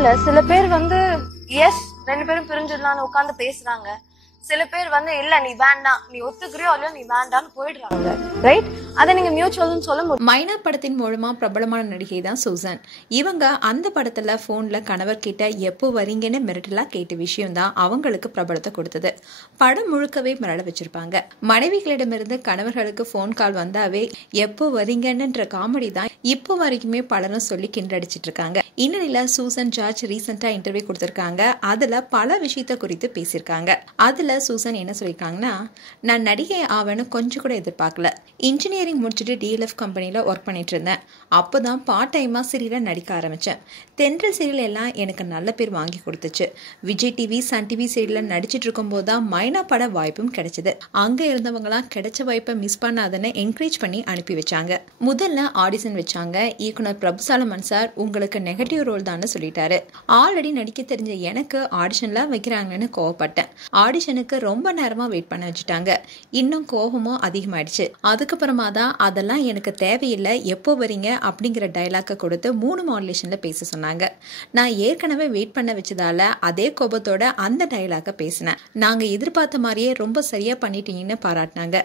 இல்ல சில பேர் வந்து எஸ் 2 பேரும் பிரிஞ்சிடலாம்னு உட்கார்ந்து பேசுறாங்க. சில பேர் வந்து இல்ல நீ வேண்டாம், நீ ஒத்துக்கிறியோ இல்லையோ நீ வேண்டாம்னு போயிடுறாங்க. ரைட்? அதை நீங்க மியூச்சுவல்னு சொல்ல முடியும். மைனா படத்தின் மூலமா பிரபலமான நடிகை தான் சூசன். இவங்க அந்த படத்துல போன்ல கணவர் கிட்ட எப்போ வரீங்கன்னு மிரட்டலா கேட்ட விஷயம் தான் அவங்களுக்கு பிரபலத்தை கொடுத்தது. படம் முழுக்கவே மிரள வச்சிருப்பாங்க. மனைவிகளிடமிருந்து கணவர்களுக்கு போன் கால் வந்தாவே எப்போ வரீங்கன்ற காமெடி தான் இப்போ வரைக்குமே பலரும் சொல்லி கிண்டடிச்சிட்டு இருக்காங்க. இந்நிலையில சூசன் ஜார்ஜ் ரீசெண்டா இன்டர்வியூ கொடுத்திருக்காங்க. அதுல பல விஷயத்த குறித்து பேசியிருக்காங்க. அதுல சூசன் என்ன சொல்லியிருக்காங்கன்னா, நான் நடிகை ஆவேன்னு கொஞ்சம் கூட எதிர்பார்க்கல. இன்ஜினியரிங் முடிச்சுட்டு DLF கம்பெனில ஒர்க் பண்ணிட்டு இருந்தேன். அப்போதான் பார்ட் டைமா சீரியல நடிக்க ஆரம்பிச்சேன். தென்றல் சீரியல் எல்லாம் எனக்கு நல்ல பேர் வாங்கி கொடுத்துச்சு. விஜய் டிவி, சன் டிவி சீரியல்ல நடிச்சிட்டு இருக்கும் போதுதான் மைனா பட வாய்ப்பும் கிடைச்சது. அங்க இருந்தவங்களாம் கிடைச்ச வாய்ப்பை மிஸ் பண்ணாதன்னு என்கரேஜ் பண்ணி அனுப்பி வச்சாங்க. முதல்ல ஆடிஷன் வச்சாங்க. இயக்குனர் பிரபுசாலமன் சார் உங்களுக்கு நெகட்டிவ் ரோல் தான் சொல்லிட்டாரு. ஆல்ரெடி நடிக்க தெரிஞ்ச எனக்கு ஆடிஷன்ல வைக்கிறாங்கன்னு கோவப்பட்டேன். ஆடிஷனுக்கு ரொம்ப நேரமா வெயிட் பண்ண வச்சுட்டாங்க. இன்னும் கோபமும் அதிகமாயிடுச்சு. அதுக்கப்புறமா தான் அதெல்லாம் எனக்கு தேவையில்லை, எப்போ வரீங்க அப்படிங்கிற டைலாக்க கொடுத்து 3 மாடுலேஷன்ல பேச சொன்னாங்க. நான் ஏற்கனவே வெயிட் பண்ண வச்சதால அதே கோபத்தோட அந்த டைலாக்க பேசினேன். நாங்க எதிர்பார்த்த மாதிரியே ரொம்ப சரியா பண்ணிட்டீங்கன்னு பாராட்டினாங்க.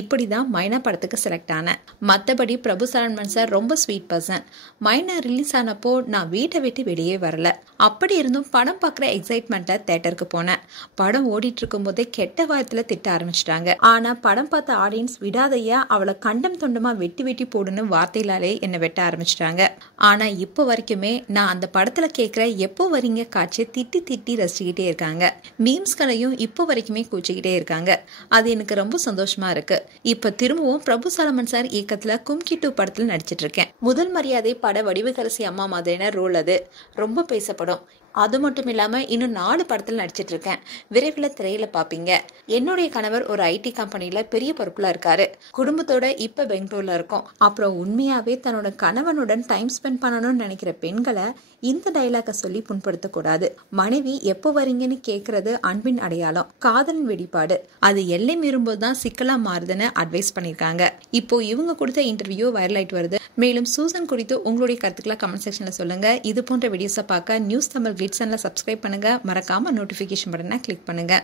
இப்படிதான் மைனா படத்துக்கு செலக்ட் ஆனேன். மத்தபடி பிரபுசாலமன் சார் ரொம்ப ஸ்வீட் பர்சன். மைனா ரிலீஸ் ஆனப்போ நான் வீட்டை விட்டு வெளியே வரல. அப்படி இருந்தும் படம் பார்க்குற எக்ஸைட்மெண்ட்ல தியேட்டருக்கு போனேன். படம் ஓடிட்டு இருக்கும் போதே கெட்ட வார்த்தையில திட்ட ஆரம்பிச்சிட்டாங்க. ஆனா படம் பார்த்த ஆடியன்ஸ் விடாதையா அவளை கண்டம் தொண்டமா வெட்டி வெட்டி போடுன்னு வார்த்தையிலாலே என்னை வெட்ட ஆரம்பிச்சிட்டாங்க. ஆனா இப்போ வரைக்குமே நான் அந்த படத்துல கேட்கிற எப்போ வரீங்க காட்சி திட்டி திட்டி ரசிச்சுக்கிட்டே இருக்காங்க. மீம்ஸ்களையும் இப்போ வரைக்குமே கூச்சிக்கிட்டே இருக்காங்க. அது எனக்கு ரொம்ப சந்தோஷமா இருக்கு. இப்ப திரும்பவும் பிரபுசாலமன் சார் இயக்கத்துல கும்கி 2 படத்துல நடிச்சிட்டு இருக்கேன். முதல் மரியாதை பட வடிவுக்கரசி அம்மா மாதிரியான ரோல் அது ரொம்ப பேசப்படும். அது மட்டும் இல்லாம இன்னும் 4 படத்துல நடிச்சிட்டு இருக்கேன். விரைவில் திரையில பாப்பீங்க. என்னுடைய கணவர் ஒரு IT கம்பெனில பெரிய பொறுப்புல இருக்காரு. குடும்பத்தோட இப்ப பெங்களூர்ல இருக்கோம். அப்புறம் உண்மையாவே தன்னோட கணவனுடன் டைம் ஸ்பெண்ட் பண்ணணும்னு நினைக்கிற பெண்களை இந்த டைலாக சொல்லி புண்படுத்த கூடாது. மனைவி எப்போ வரீங்கன்னு கேட்கறது அன்பின் அடையாளம், காதலின் வெளிப்பாடு. அது எல்லை மீறும்போது தான் சிக்கலா மாறுதுன்னு அட்வைஸ் பண்ணிருக்காங்க. இப்போ இவங்க கொடுத்த இன்டர்வியூ வைரல் ஆயிட்டு வருது. மேலும் சூசன் குறித்து உங்களுடைய கருத்துக்களை கமெண்ட் செக்ஷன்ல சொல்லுங்க. இது போன்ற வீடியோஸை பார்க்க நியூஸ் தமிழ் கிளிட்ஸ் சேனலை சப்ஸ்கிரைப் பண்ணுங்க. மறக்காம நோட்டிபிகேஷன் பட்டனை கிளிக் பண்ணுங்க.